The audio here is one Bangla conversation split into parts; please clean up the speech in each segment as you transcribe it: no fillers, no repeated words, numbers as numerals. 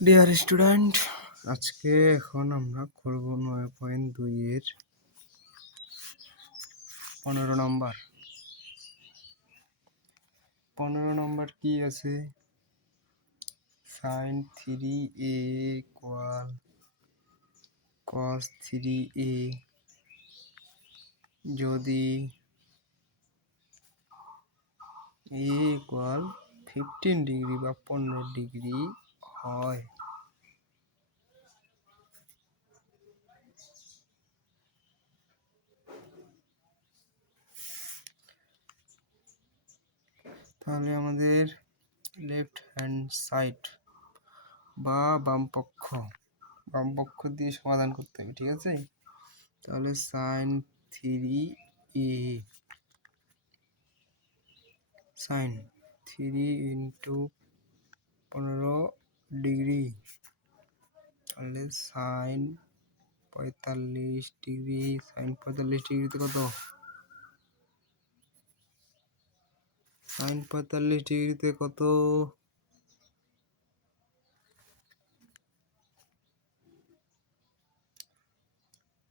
ডিয়ার স্টুডেন্ট, আজকে এখন আমরা করব 9.2 এর 15 নম্বর। 15 নম্বর কি আছে? sin 3a equal cos 3a যদি a equal 15 ডিগ্রি বা 15 ডিগ্রি হয়, তাহলে আমাদের লেফট হ্যান্ড সাইড বা বাম পক্ষ দিয়ে সমাধান করতে হবে, ঠিক আছে? তাহলে sin 3 ইন্টু 15 ডিগ্রি, তাহলে sin 45 ডিগ্রি। sin 45 ডিগ্রিতে কত? sin 45 ডিগ্রিতে কত?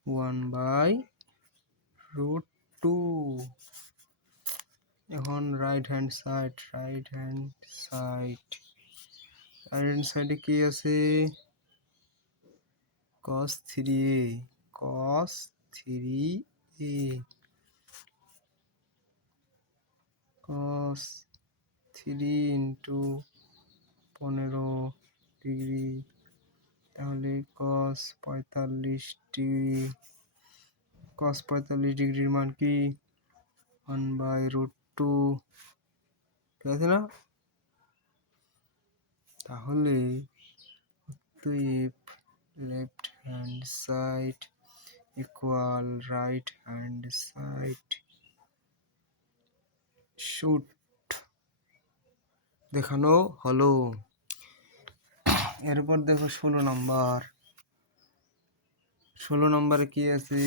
1/√2। এখন রাইট হ্যান্ড সাইডে কি আছে? cos 3 ইন্টু 15 ডিগ্রি, তাহলে cos 45 ডিগ্রির মান কি? 1/√2, ঠিক আছে না? তাহলে left hand side equal right hand side shoot দেখানো হলো। এরপর দেখো 16 নম্বরে কি আছে?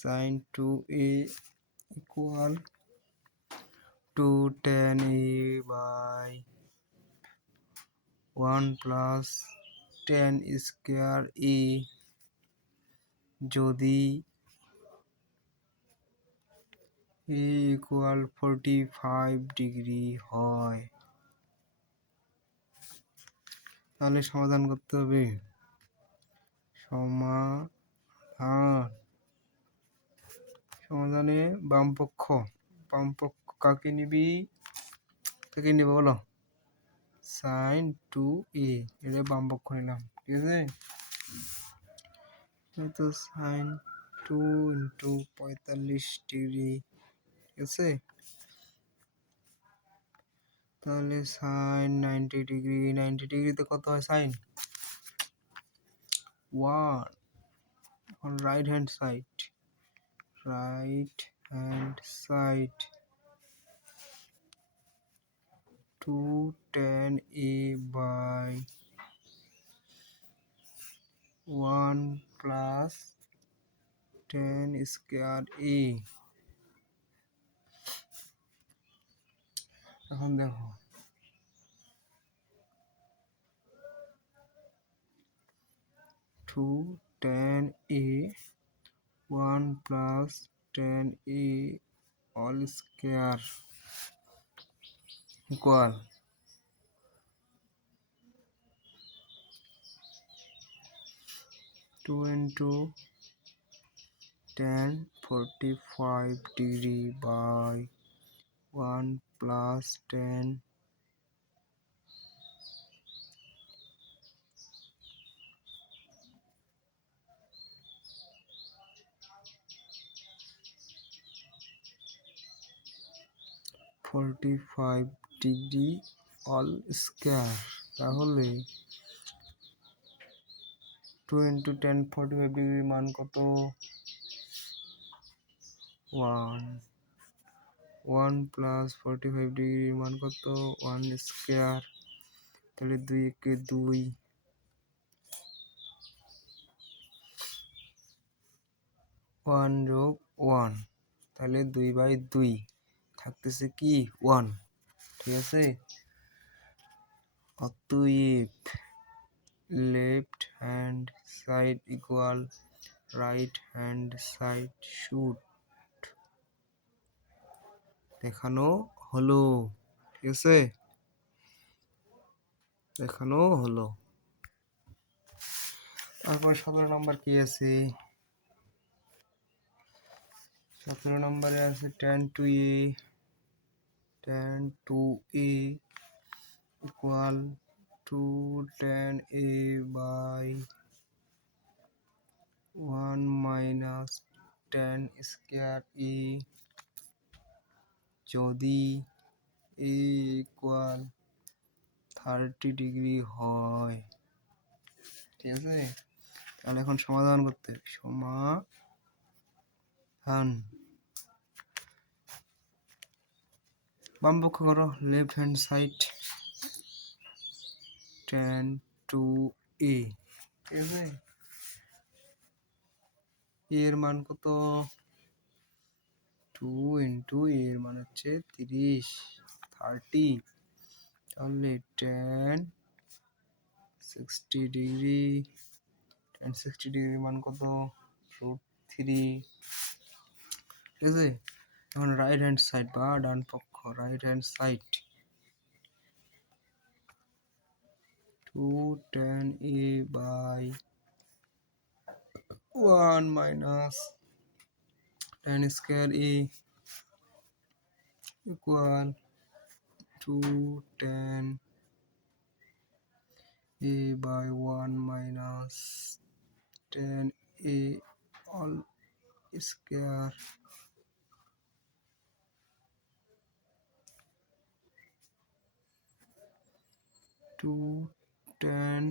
sin 2a equal 2 tan a by 1 plus tan square a যদি a ইকুয়াল 45 ডিগ্রি হয়, তাহলে সমাধান করতে হবে। সমাধানে বাম পক্ষ কাকে নিবি? বলো। sin 2a, এটা বাম পক্ষ নিলাম, ঠিক আছে? তো sin 2 ইন্টু 45 ডিগ্রি, ঠিক আছে? তাহলে sin 90 ডিগ্রিতে কত হয়? sin 1। এখন right hand side 2 tan a by 1 plus tan square a। এখন দেখো, 2 tan a 1 plus tan a all square equal 2 into tan 45 degree by 1 plus tan 45 degree all square. তাহলে 2 ইন্টু tan 45 ডিগ্রির মান কত? 1 প্লাস 45 ডিগ্রির মান কত? 1 স্কয়ার। তাহলে 2 একে 2, 1 যোগ 1, তাহলে 2/2 থাকতেছে কি? 1, ঠিক আছে? অতএব left hand side equal right hand side should দেখানো হলো। ঠিক আছে, দেখানো হলো। তারপর 17 নম্বর কি আছে? 17 নম্বরে আছে tan 2a equal to tan a by 1 minus tan square a যদি a equal 30 ডিগ্রি হয়। ঠিক আছে, তাহলে এখন সমাধান করতে হবে। সমাধান বাম পক্ষ করো, left hand side tan 2a। ঠিক আছে, এর মান কত? 2 ইন্টু এর মান হচ্ছে 30। তাহলে tan 60 ডিগ্রি, tan 60 ডিগ্রির মান কত? √3। ঠিক আছে, এখন রাইট হ্যান্ড সাইড বা ডান পক্ষ, right hand side 2 tan a by 1 minus tan square a equal to tan a by 1 minus tan a all square to tan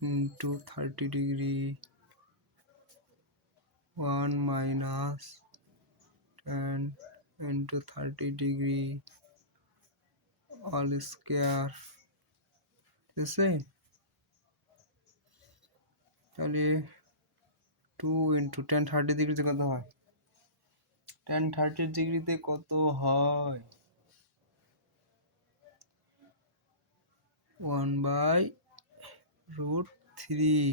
into 30 degree 1 minus tan into 30 degree all square। ঠিক আছে, তাহলে 2 ইন্টু tan 30 ডিগ্রিতে কত হয়? tan 30 ডিগ্রিতে কত হয়? 1 by √3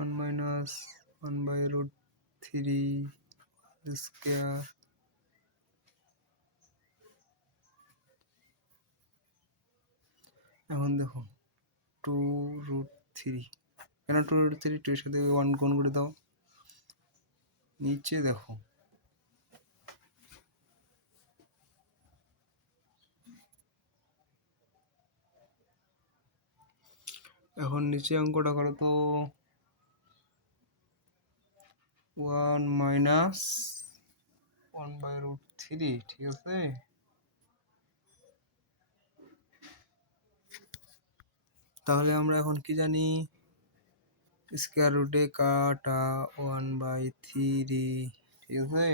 1 minus 1 by √3 স্কয়ার। এখন দেখো 2√3, কেন 2√3? 2 এর সাথে 1 গুণ করে দাও, নিচে দেখো এখন নিচে অঙ্কটা করো তো 1 minus 1 by √3। ঠিক আছে, তাহলে আমরা এখন কি জানি? স্কয়ার রুটে কাটা 1/3। ঠিক আছে,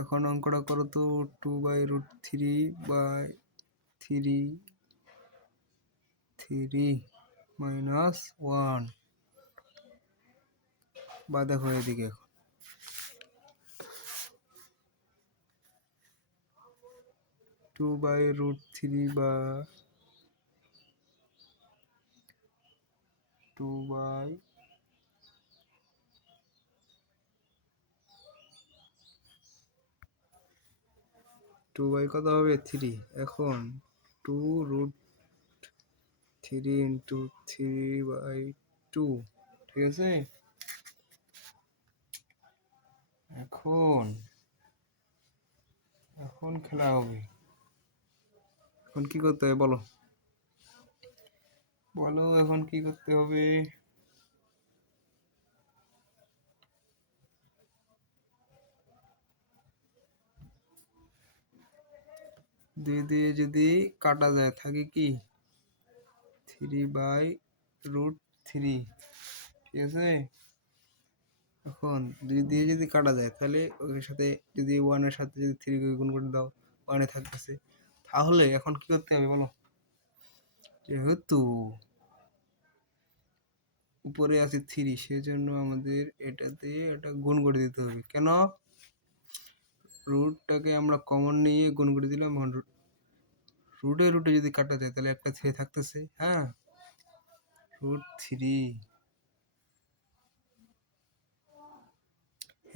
এখন অঙ্কটা করো তো 2/√3/3 minus 1 বা দেখো এদিকে এখন 2/√3 বা 2 কত হবে? 3। এখন 2√3 ইন্টু 3/2। ঠিক আছে, এখন এখন খেলা হবে। এখন কি করতে হবে বলো, বলো এখন কি করতে হবে? দুই দিয়ে যদি কাটা যায় থাকে কি 3/√3। ঠিক আছে, এখন 2 দিয়ে যদি কাটা যায় তাহলে ওর সাথে যদি 1 এর সাথে যদি 3 গুণ করে দাও 1 এ থাকতেছে। তাহলে এখন কি করতে হবে বলো? যেহেতু উপরে আছে 3 সেজন্য আমাদের এটাতে এটা গুণ করে দিতে হবে। কেন? রুটটাকে আমরা কমন নিয়ে গুণ করে দিলাম। এখন রুটে রুটে যদি কাটা যায় তাহলে একটা 3 থাকতেছে। হ্যাঁ, √3।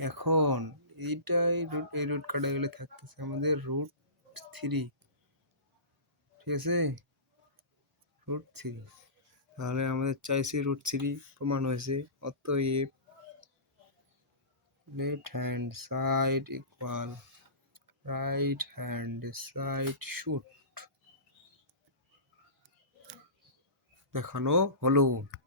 এখন এইটাই এই রুট কাটা গেলে থাকতেছে আমাদের √3। ঠিক আছে, √3। তাহলে আমাদের চাইছে √3 প্রমাণ হয়েছে। অতএব left hand side equal right hand side should দেখানো হলো।